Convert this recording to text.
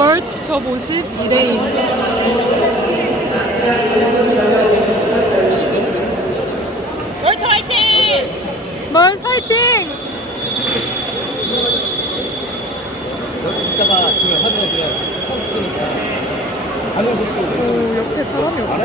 멀트 저 모습 이레인. 월터 화이팅! 멀 화이팅! 이따가 지금 하는 지금 처음 찍으니까 반응 속도 오 옆에 사람이 없네.